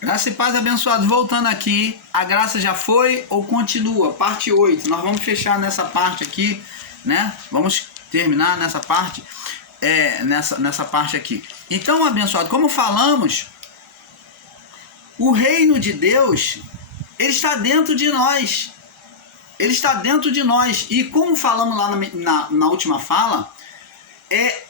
Graça e paz, abençoados. Voltando aqui, a graça já foi ou continua? Parte 8. Nós vamos fechar nessa parte aqui, né? Vamos terminar nessa parte, nessa parte aqui. Então, abençoado, como falamos, o reino de Deus, ele está dentro de nós. Ele está dentro de nós. E como falamos lá na última fala,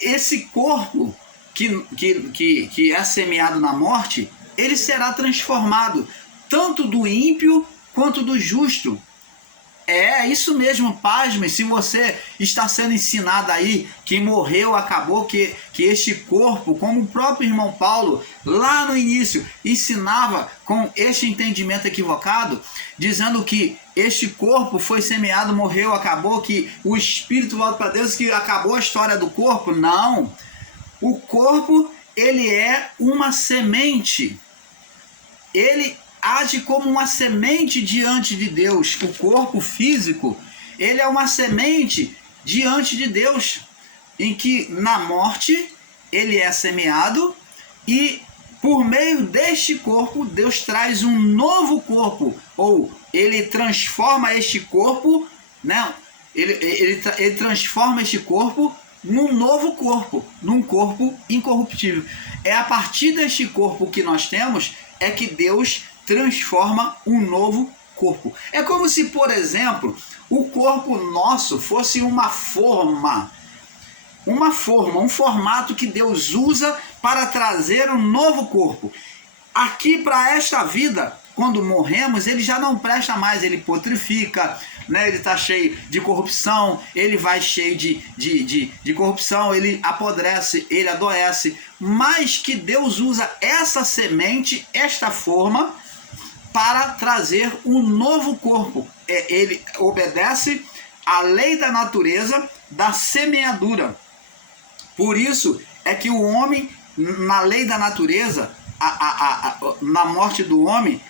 esse corpo que é semeado na morte, ele será transformado, tanto do ímpio quanto do justo. É isso mesmo, pasme, se você está sendo ensinado aí que morreu, acabou, que este corpo, como o próprio irmão Paulo, lá no início, ensinava com este entendimento equivocado, dizendo que este corpo foi semeado, morreu, acabou, que o espírito volta para Deus, que acabou a história do corpo. Não, o corpo, ele é uma semente, ele age como uma semente diante de Deus. O corpo físico, ele é uma semente diante de Deus, em que na morte ele é semeado e por meio deste corpo Deus traz um novo corpo, ou ele transforma este corpo, né? Ele transforma este corpo num novo corpo, num corpo incorruptível. É a partir deste corpo que nós temos é que Deus transforma um novo corpo. É como se, por exemplo, o corpo nosso fosse um formato que Deus usa para trazer um novo corpo. Aqui para esta vida, quando morremos, ele já não presta mais, ele putrifica, né? Ele está cheio de corrupção, ele vai cheio de corrupção, ele apodrece, ele adoece, mas que Deus usa essa semente, esta forma, para trazer um novo corpo. Ele obedece à lei da natureza da semeadura. Por isso é que o homem, na lei da natureza, na morte do homem,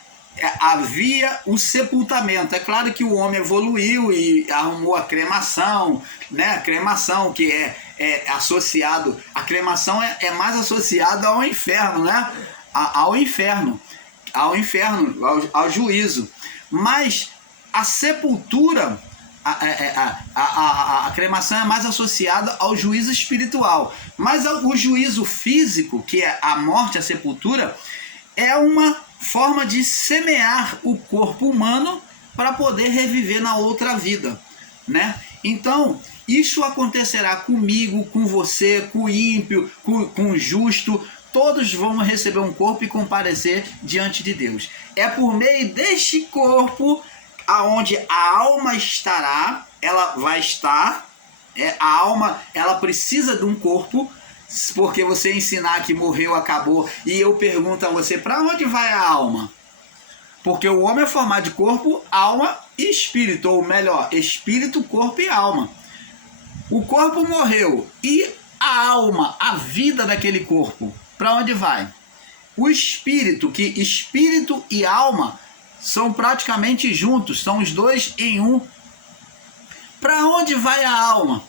havia o sepultamento. É claro que o homem evoluiu e arrumou a cremação, né? A cremação que é associado, a cremação é mais associada ao inferno, né? Ao inferno, ao juízo. Mas a sepultura, a cremação é mais associada ao juízo espiritual. Mas o juízo físico, que é a morte, a sepultura, é uma forma de semear o corpo humano para poder reviver na outra vida, né? Então, isso acontecerá comigo, com você, com o ímpio, com o justo. Todos vão receber um corpo e comparecer diante de Deus. É por meio deste corpo aonde a alma estará, ela vai estar. A alma, ela precisa de um corpo, porque você ensinar que morreu, acabou, e eu pergunto a você, para onde vai a alma? Porque o homem é formado de corpo, alma e espírito, ou melhor, espírito, corpo e alma. O corpo morreu, e a alma, a vida daquele corpo, para onde vai? O espírito, que espírito e alma são praticamente juntos, são os dois em um. Para onde vai a alma?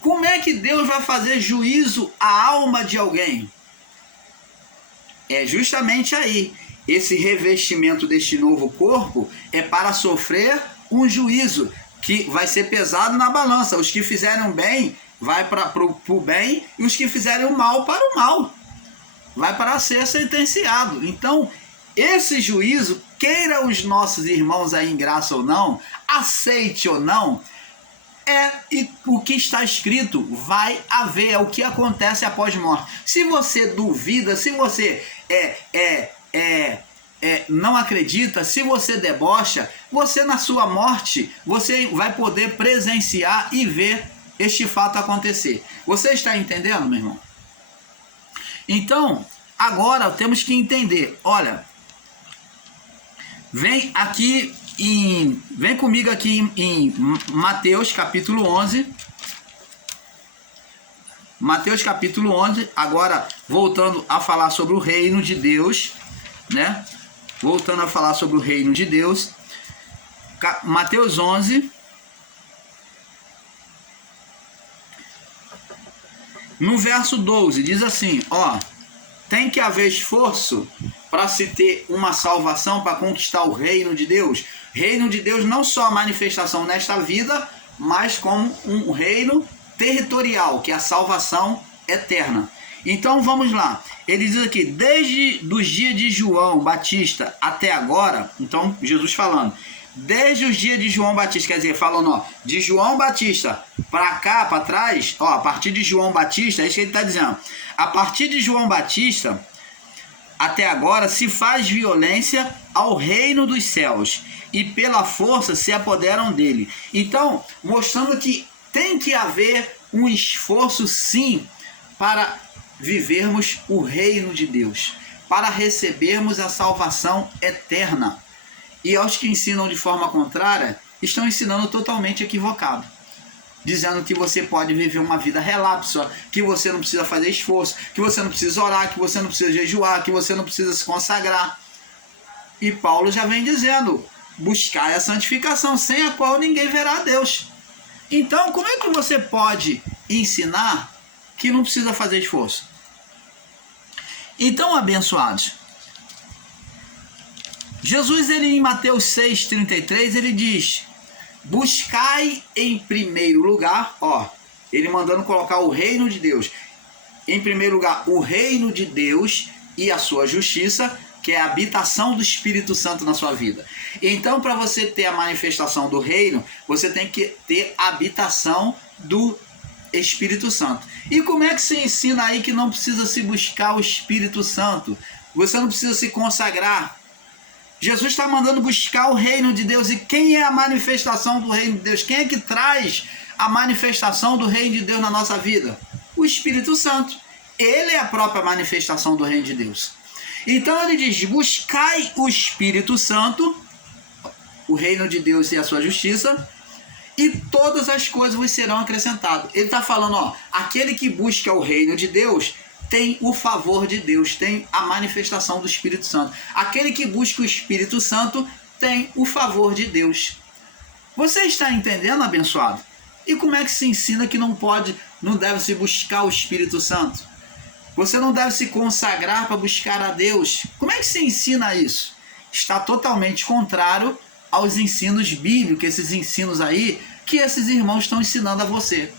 Como é que Deus vai fazer juízo à alma de alguém? É justamente aí. Esse revestimento deste novo corpo é para sofrer um juízo que vai ser pesado na balança. Os que fizeram bem vai para o bem, e os que fizeram o mal para o mal. Vai para ser sentenciado. Então, esse juízo, queira os nossos irmãos aí em graça ou não, aceite ou não, e o que está escrito vai haver, é o que acontece após morte. Se você duvida, se você não acredita, se você debocha, você na sua morte, você vai poder presenciar e ver este fato acontecer. Você está entendendo, meu irmão? Então, agora temos que entender, olha, vem comigo aqui em Mateus capítulo 11. Mateus capítulo 11, agora voltando a falar sobre o reino de Deus, né? Voltando a falar sobre o reino de Deus. Mateus 11. No verso 12, diz assim, ó: tem que haver esforço para se ter uma salvação, para conquistar o reino de Deus. Reino de Deus não só a manifestação nesta vida, mas como um reino territorial, que é a salvação eterna. Então vamos lá. Ele diz aqui, desde os dias de João Batista até agora, então Jesus falando, desde os dias de João Batista, quer dizer, falando, ó, de João Batista para cá, para trás, ó, a partir de João Batista, é isso que ele está dizendo. A partir de João Batista até agora se faz violência ao reino dos céus e pela força se apoderam dele. Então, mostrando que tem que haver um esforço sim para vivermos o reino de Deus, para recebermos a salvação eterna. E aos que ensinam de forma contrária, estão ensinando totalmente equivocado, dizendo que você pode viver uma vida relapsa, que você não precisa fazer esforço, que você não precisa orar, que você não precisa jejuar, que você não precisa se consagrar. E Paulo já vem dizendo, buscar a santificação, sem a qual ninguém verá a Deus. Então, como é que você pode ensinar que não precisa fazer esforço? Então, abençoados, Jesus, ele em Mateus 6,33, ele diz, buscai em primeiro lugar, ó, ele mandando colocar o reino de Deus, em primeiro lugar, o reino de Deus e a sua justiça, que é a habitação do Espírito Santo na sua vida. Então, para você ter a manifestação do reino, você tem que ter a habitação do Espírito Santo. E como é que se ensina aí que não precisa se buscar o Espírito Santo? Você não precisa se consagrar. Jesus está mandando buscar o reino de Deus. E quem é a manifestação do reino de Deus? Quem é que traz a manifestação do reino de Deus na nossa vida? O Espírito Santo. Ele é a própria manifestação do reino de Deus. Então ele diz, buscai o Espírito Santo, o reino de Deus e a sua justiça, e todas as coisas vos serão acrescentadas. Ele está falando, ó, aquele que busca o reino de Deus tem o favor de Deus, tem a manifestação do Espírito Santo. Aquele que busca o Espírito Santo tem o favor de Deus. Você está entendendo, abençoado? E como é que se ensina que não deve se buscar o Espírito Santo? Você não deve se consagrar para buscar a Deus. Como é que se ensina isso? Está totalmente contrário aos ensinos bíblicos, esses ensinos aí que esses irmãos estão ensinando a você.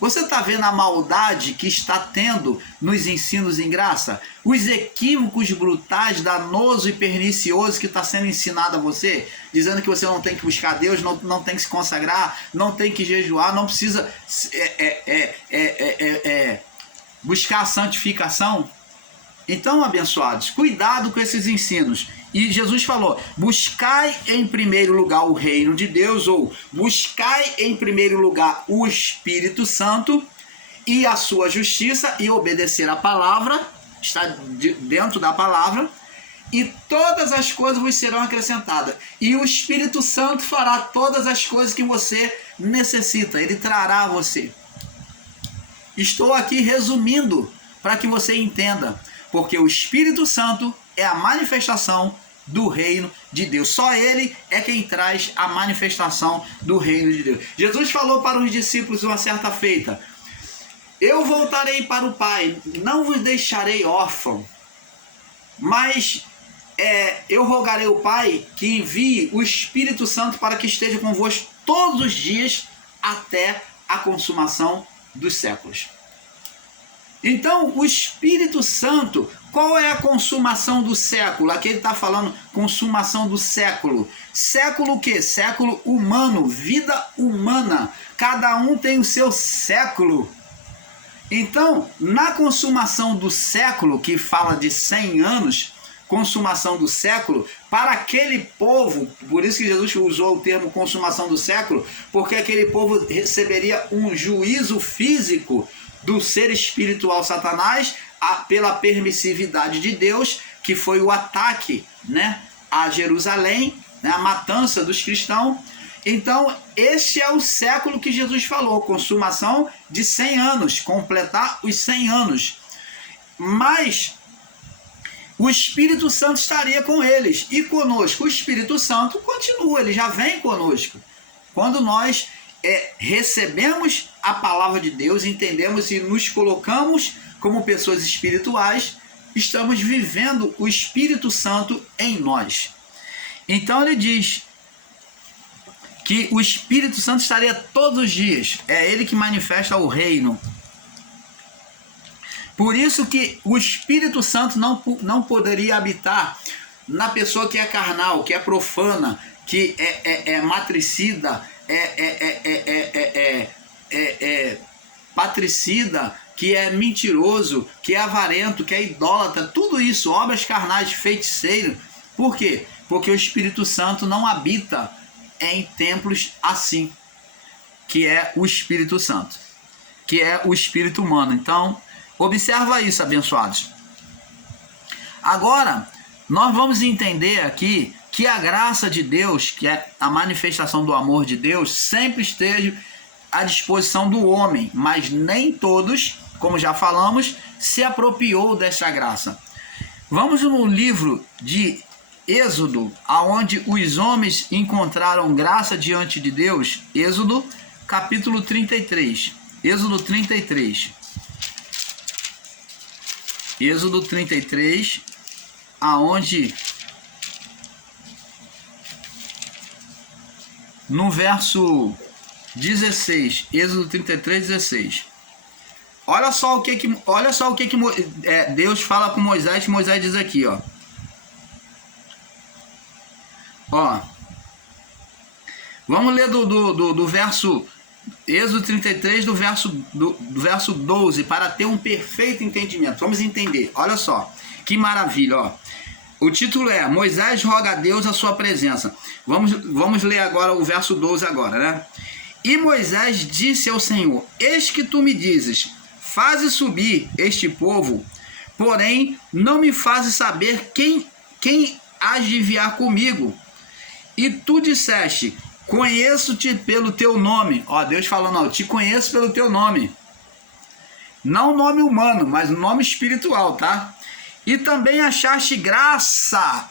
Você está vendo a maldade que está tendo nos ensinos em graça? Os equívocos brutais, danosos e perniciosos que está sendo ensinado a você? Dizendo que você não tem que buscar Deus, não tem que se consagrar, não tem que jejuar, não precisa buscar a santificação? Então, abençoados, cuidado com esses ensinos. E Jesus falou, buscai em primeiro lugar o reino de Deus, ou buscai em primeiro lugar o Espírito Santo e a sua justiça, e obedecer a palavra, está dentro da palavra, e todas as coisas vos serão acrescentadas. E o Espírito Santo fará todas as coisas que você necessita, ele trará a você. Estou aqui resumindo para que você entenda, porque o Espírito Santo é a manifestação do reino de Deus. Só ele é quem traz a manifestação do reino de Deus. Jesus falou para os discípulos uma certa feita, eu voltarei para o Pai, não vos deixarei órfão, mas eu rogarei ao Pai que envie o Espírito Santo para que esteja convosco todos os dias até a consumação dos séculos. Então, o Espírito Santo, qual é a consumação do século? Aqui ele está falando consumação do século. Século o quê? Século humano, vida humana. Cada um tem o seu século. Então, na consumação do século, que fala de 100 anos, consumação do século, para aquele povo, por isso que Jesus usou o termo consumação do século, porque aquele povo receberia um juízo físico do ser espiritual Satanás pela permissividade de Deus, que foi o ataque, né, a Jerusalém, né, a matança dos cristãos. Então, este é o século que Jesus falou, consumação de 100 anos, completar os 100 anos. Mas o Espírito Santo estaria com eles e conosco. O Espírito Santo continua, ele já vem conosco. Quando nós recebemos a palavra de Deus, entendemos e nos colocamos como pessoas espirituais, estamos vivendo o Espírito Santo em nós. Então ele diz que o Espírito Santo estaria todos os dias. É ele que manifesta o reino. Por isso que o Espírito Santo não poderia habitar na pessoa que é carnal, que é profana, que é matricida, patricida, que é mentiroso, que é avarento, que é idólatra, tudo isso, obras carnais, feiticeiro. Por quê? Porque o Espírito Santo não habita em templos assim, que é o Espírito Santo, que é o Espírito humano. Então, observa isso, abençoados. Agora, nós vamos entender aqui que a graça de Deus, que é a manifestação do amor de Deus, sempre esteja à disposição do homem, mas nem todos, como já falamos, se apropriou dessa graça. Vamos no livro de Êxodo, aonde os homens encontraram graça diante de Deus. Êxodo, capítulo 33. Êxodo 33. Êxodo 33, aonde no verso 16, Êxodo 33, 16. Olha só o que Deus fala com Moisés. Moisés diz aqui, ó. Vamos ler do verso Êxodo 33, do verso 12, para ter um perfeito entendimento. Vamos entender. Olha só, que maravilha, ó. O título é Moisés roga a Deus a sua presença. Vamos ler agora o verso 12 agora, né? E Moisés disse ao Senhor: eis que tu me dizes, faze subir este povo, porém não me fazes saber quem hás de enviar comigo. E tu disseste, conheço-te pelo teu nome. Ó, Deus falando, ó, te conheço pelo teu nome. Não nome humano, mas nome espiritual, tá? E também achaste graça,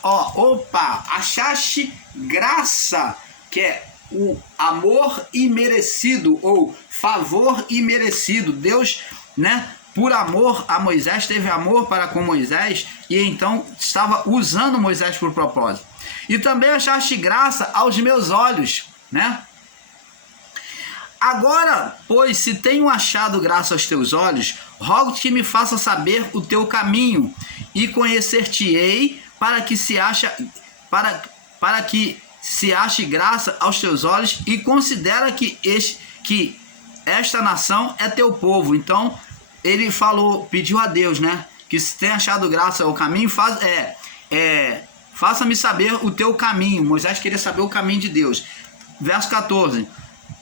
achaste graça, que é o amor imerecido, ou favor imerecido. Deus, né, por amor a Moisés, teve amor para com Moisés, e então estava usando Moisés por propósito. E também achaste graça aos meus olhos, né? Agora, pois, se tenho achado graça aos teus olhos, rogo-te que me faça saber o teu caminho, e conhecer-te-ei para que se ache graça aos teus olhos, e considera que esta nação é teu povo. Então, ele pediu a Deus, né? Que se tem achado graça ao caminho, faça-me saber o teu caminho. Moisés queria saber o caminho de Deus. Verso 14.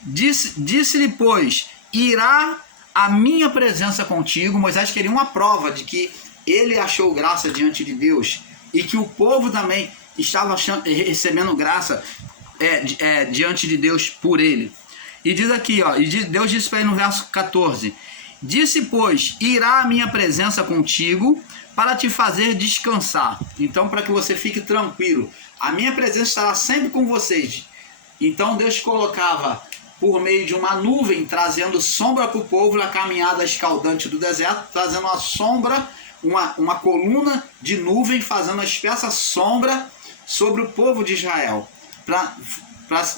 Disse-lhe, pois, irá a minha presença contigo. Moisés queria uma prova de que ele achou graça diante de Deus e que o povo também estava recebendo graça diante de Deus por ele. E diz aqui, ó, Deus disse para ele no verso 14: disse, pois, irá a minha presença contigo para te fazer descansar. Então, para que você fique tranquilo, a minha presença estará sempre com vocês. Então Deus colocava por meio de uma nuvem, trazendo sombra para o povo na caminhada escaldante do deserto, trazendo uma sombra, uma coluna de nuvem, fazendo uma espessa sombra sobre o povo de Israel, para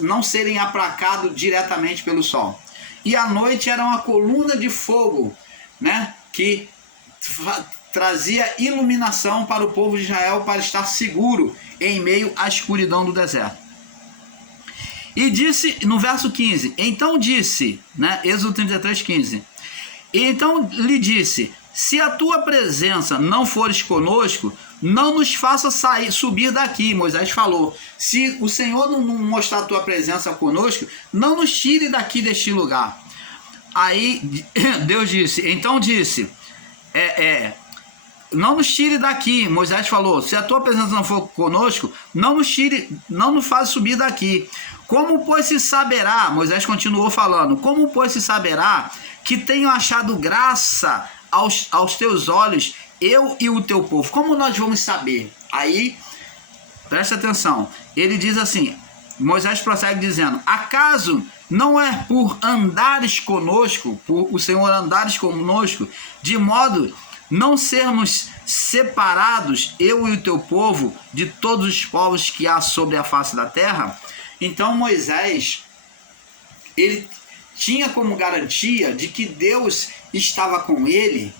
não serem aplacados diretamente pelo sol. E à noite era uma coluna de fogo, né, que trazia iluminação para o povo de Israel, para estar seguro em meio à escuridão do deserto. E disse, no verso 15, então disse, né, Êxodo 33, 15, então lhe disse, se a tua presença não fores conosco, não nos faça subir daqui. Moisés falou, se o Senhor não mostrar a tua presença conosco, não nos tire daqui deste lugar. Aí Deus disse, então disse, não nos tire daqui. Moisés falou, se a tua presença não for conosco, não nos tire, não nos faça subir daqui. Como, pois, se saberá, Moisés continuou falando, como, pois, se saberá que tenho achado graça aos teus olhos, eu e o teu povo? Como nós vamos saber? Aí, presta atenção, ele diz assim, Moisés prossegue dizendo, acaso não é por andares conosco, por o Senhor andares conosco, de modo não sermos separados, eu e o teu povo, de todos os povos que há sobre a face da terra. Então Moisés, ele tinha como garantia de que Deus estava com ele,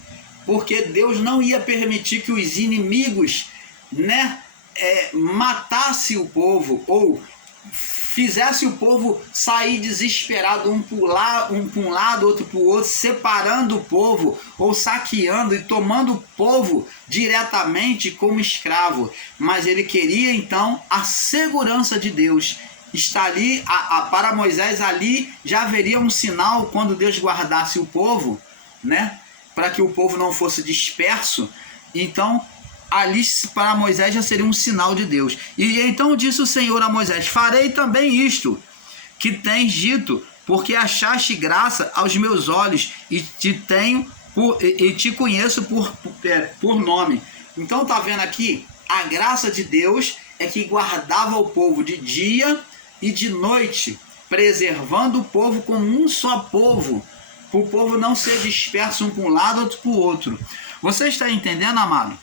porque Deus não ia permitir que os inimigos, né, matasse o povo, ou fizesse o povo sair desesperado, um para um lado, outro para o outro, separando o povo, ou saqueando e tomando o povo diretamente como escravo. Mas ele queria então a segurança de Deus. Está ali, para Moisés ali já haveria um sinal quando Deus guardasse o povo, né, para que o povo não fosse disperso. Então ali para Moisés já seria um sinal de Deus. E então disse o Senhor a Moisés: farei também isto que tens dito, porque achaste graça aos meus olhos e te conheço por nome. Então tá vendo aqui, a graça de Deus é que guardava o povo de dia e de noite, preservando o povo como um só povo, para o povo não ser disperso um para um lado, outro para o outro. Você está entendendo, amado?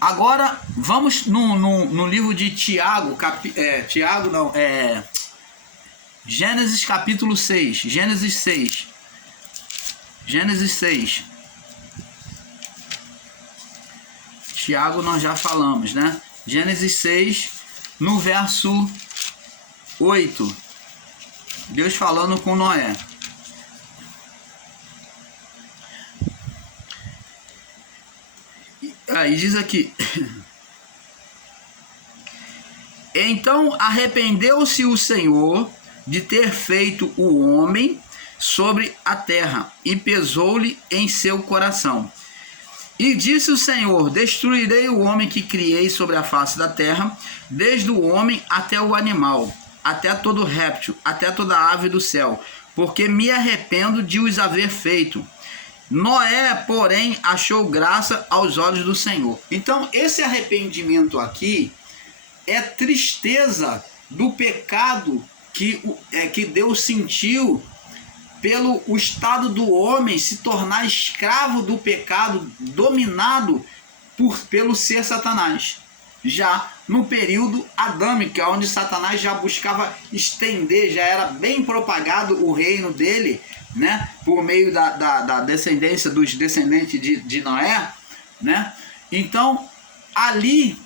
Agora vamos no livro de Tiago, Gênesis capítulo 6, Gênesis 6. Tiago nós já falamos, né? Gênesis 6, no verso 8, Deus falando com Noé. E diz aqui: então arrependeu-se o Senhor de ter feito o homem sobre a terra, e pesou-lhe em seu coração. E disse o Senhor: destruirei o homem que criei sobre a face da terra, desde o homem até o animal, até todo réptil, até toda ave do céu, porque me arrependo de os haver feito. Noé, porém, achou graça aos olhos do Senhor. Então, esse arrependimento aqui é tristeza do pecado que Deus sentiu pelo o estado do homem se tornar escravo do pecado, dominado pelo ser Satanás. Já no período adâmico, onde Satanás já buscava estender, já era bem propagado o reino dele, né, por meio da descendência dos descendentes de Noé, né? Então, ali,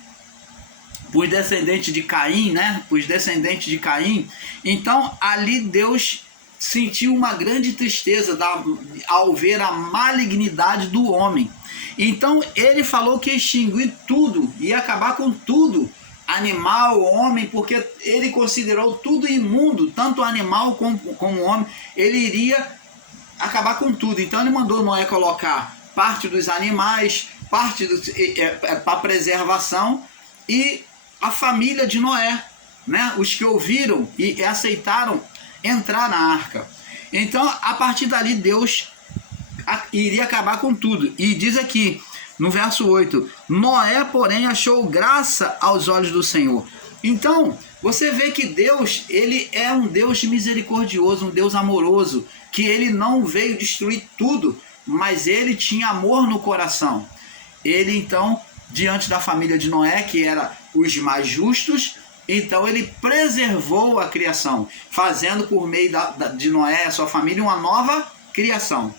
os descendentes de Caim, né, os descendentes de Caim, então ali Deus sentiu uma grande tristeza ao ver a malignidade do homem. Então ele falou que ia extinguir tudo, ia acabar com tudo, animal, homem, porque ele considerou tudo imundo, tanto animal como homem, ele iria acabar com tudo. Então ele mandou Noé colocar parte dos animais, parte para preservação, e a família de Noé, né, os que ouviram e aceitaram entrar na arca. Então a partir dali Deus iria acabar com tudo. E diz aqui no verso 8: Noé, porém, achou graça aos olhos do Senhor. Então, você vê que Deus, ele é um Deus misericordioso, um Deus amoroso, que ele não veio destruir tudo, mas ele tinha amor no coração. Ele, então, diante da família de Noé, que era os mais justos, então ele preservou a criação, fazendo por meio de Noé e a sua família uma nova criação.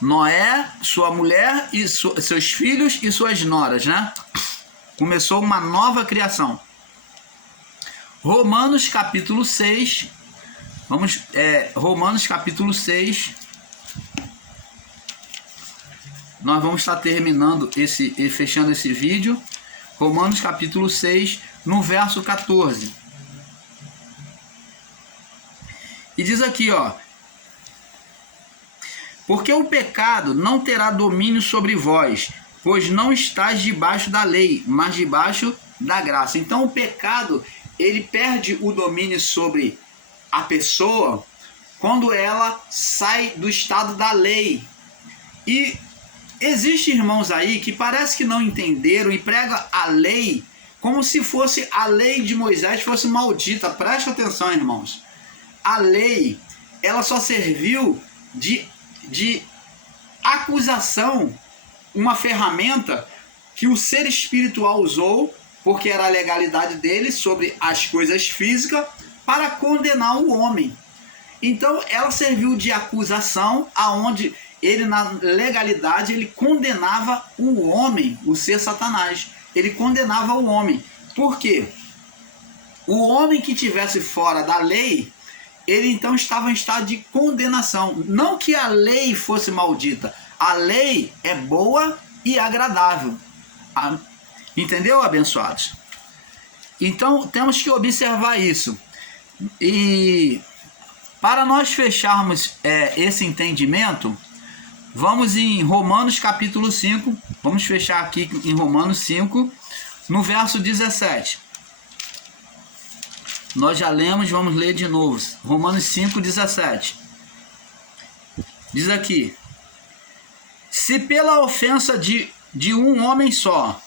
Noé, sua mulher e seus filhos e suas noras, né? Começou uma nova criação. Romanos capítulo 6. Romanos capítulo 6. Nós vamos estar terminando fechando esse vídeo. Romanos capítulo 6, no verso 14. E diz aqui, ó: porque o pecado não terá domínio sobre vós, pois não estáis debaixo da lei, mas debaixo da graça. Então o pecado, ele perde o domínio sobre a pessoa quando ela sai do estado da lei. E existem irmãos aí que parece que não entenderam e pregam a lei como se fosse a lei de Moisés fosse maldita. Preste atenção, irmãos. A lei ela só serviu de acusação, uma ferramenta que o ser espiritual usou, porque era a legalidade dele sobre as coisas físicas, para condenar o homem. Então ela serviu de acusação, aonde ele, na legalidade, ele condenava o homem, o ser Satanás. Ele condenava o homem. Por quê? O homem que estivesse fora da lei, ele então estava em estado de condenação. Não que a lei fosse maldita. A lei é boa e agradável. Entendeu, abençoados? Então temos que observar isso. E para nós fecharmos esse entendimento, vamos em Romanos capítulo 5. Vamos fechar aqui em Romanos 5, no verso 17. Nós já lemos, vamos ler de novo. Romanos 5, 17. Diz aqui: se pela ofensa de um homem só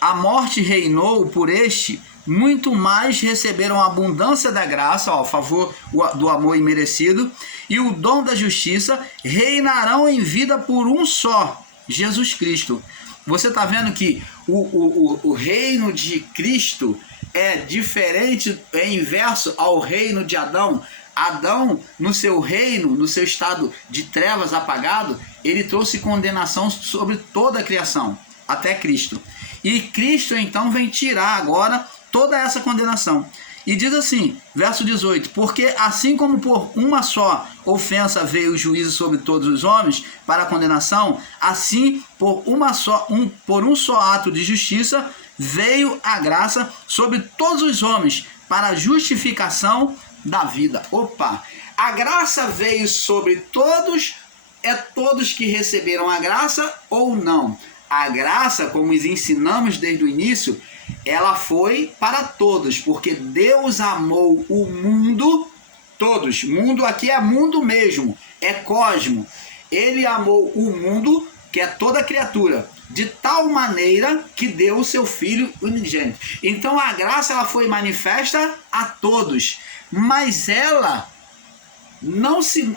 a morte reinou por este, muito mais receberam a abundância da graça, a favor do amor imerecido, e o dom da justiça reinarão em vida por um só, Jesus Cristo. Você está vendo que o reino de Cristo é diferente, é inverso ao reino de Adão. Adão, no seu reino, no seu estado de trevas apagado, ele trouxe condenação sobre toda a criação, até Cristo. E Cristo então vem tirar agora toda essa condenação. E diz assim, verso 18: porque assim como por uma só ofensa veio o juízo sobre todos os homens para a condenação, assim por um só ato de justiça veio a graça sobre todos os homens para a justificação da vida. Opa! A graça veio sobre todos, é todos que receberam a graça ou não? A graça, como ensinamos desde o início, ela foi para todos, porque Deus amou o mundo, todos. Mundo aqui é mundo mesmo, é cosmo. Ele amou o mundo, que é toda criatura, de tal maneira que deu o seu Filho unigênito. Então a graça, ela foi manifesta a todos, mas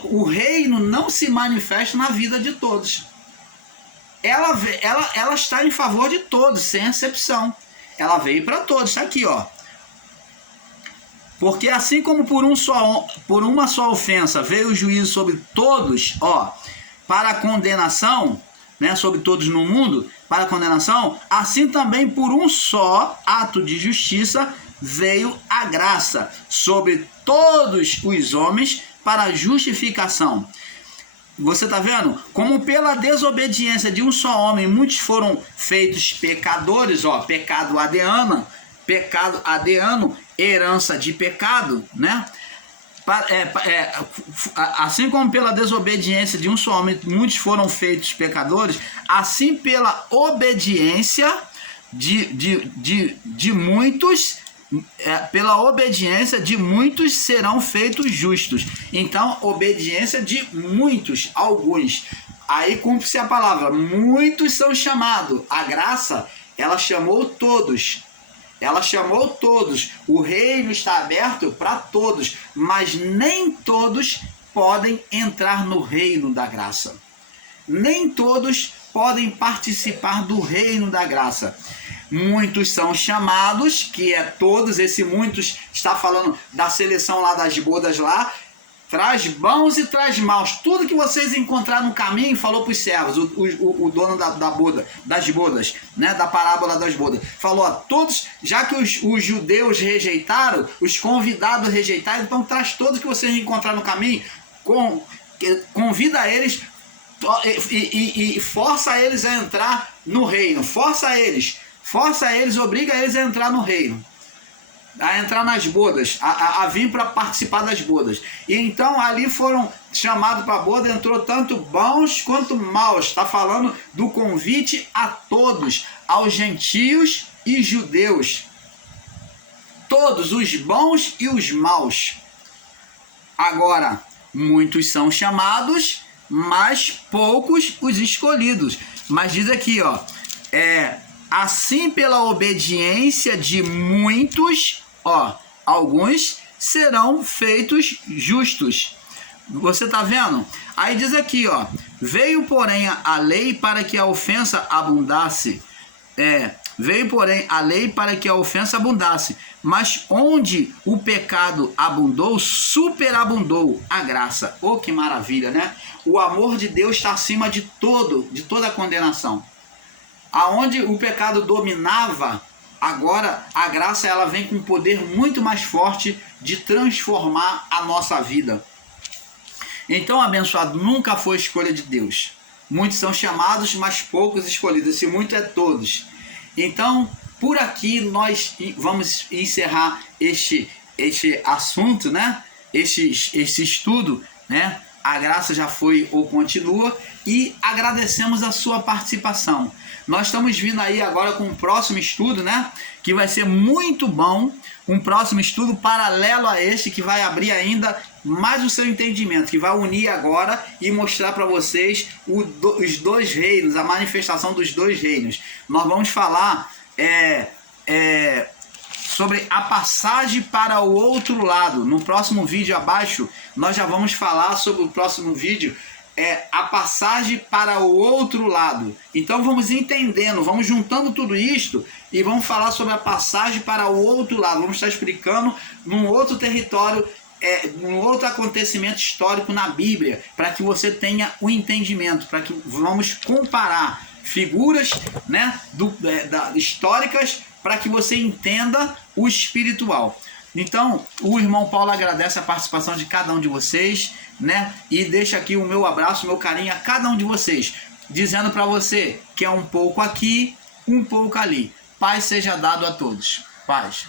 o reino não se manifesta na vida de todos. Ela está em favor de todos, sem exceção. Ela veio para todos, está aqui, ó. Porque assim como por uma só ofensa veio o juízo sobre todos, ó, para a condenação, né, sobre todos no mundo, para a condenação, assim também por um só ato de justiça veio a graça sobre todos os homens para a justificação. Você está vendo? Como pela desobediência de um só homem muitos foram feitos pecadores, ó, pecado adeano, herança de pecado, né? Assim como pela desobediência de um só homem muitos foram feitos pecadores, assim pela obediência de muitos, pela obediência de muitos serão feitos justos. Então, obediência de muitos, alguns. Aí cumpre-se a palavra, muitos são chamados. A graça, ela chamou todos. Ela chamou todos. O reino está aberto para todos, mas nem todos podem entrar no reino da graça. Nem todos podem participar do reino da graça. Muitos são chamados, que é todos, esse muitos está falando da seleção lá das bodas lá, traz bons e traz maus, tudo que vocês encontraram no caminho, falou para os servos, o dono da boda, das bodas, né, da parábola das bodas, falou a todos, já que os judeus rejeitaram, os convidados rejeitaram, então traz todos que vocês encontraram no caminho, convida eles e força eles a entrar no reino, força eles, obriga eles a entrar no reino, a entrar nas bodas, a vir para participar das bodas. E então ali foram chamados para a boda, entrou tanto bons quanto maus. Está falando do convite a todos, aos gentios e judeus, todos, os bons e os maus. Agora, muitos são chamados, mas poucos os escolhidos. Mas diz aqui, ó, assim pela obediência de muitos, ó, alguns serão feitos justos. Você tá vendo? Aí diz aqui, ó, veio porém a lei para que a ofensa abundasse. Veio porém a lei para que a ofensa abundasse, mas onde o pecado abundou, superabundou a graça. Oh, que maravilha, né? O amor de Deus está acima de toda a condenação. Aonde o pecado dominava, agora a graça ela vem com um poder muito mais forte de transformar a nossa vida. Então, abençoado, nunca foi escolha de Deus. Muitos são chamados, mas poucos escolhidos. Se muito é todos. Então, por aqui nós vamos encerrar este assunto, né? Esse estudo, né? A graça já foi ou continua, e agradecemos a sua participação. Nós estamos vindo aí agora com um próximo estudo, né? Que vai ser muito bom, um próximo estudo paralelo a este, que vai abrir ainda mais o seu entendimento, que vai unir agora e mostrar para vocês os dois reinos, a manifestação dos dois reinos. Nós vamos falar sobre a passagem para o outro lado. No próximo vídeo abaixo, nós já vamos falar sobre o próximo vídeo, a passagem para o outro lado. Então vamos entendendo, vamos juntando tudo isto e vamos falar sobre a passagem para o outro lado. Vamos estar explicando num outro território, um outro acontecimento histórico na Bíblia, para que você tenha o entendimento, para que vamos comparar figuras, né, históricas, para que você entenda o espiritual. Então, o irmão Paulo agradece a participação de cada um de vocês, né, e deixa aqui o meu abraço, o meu carinho a cada um de vocês, dizendo para você que é um pouco aqui, um pouco ali. Paz seja dado a todos. Paz.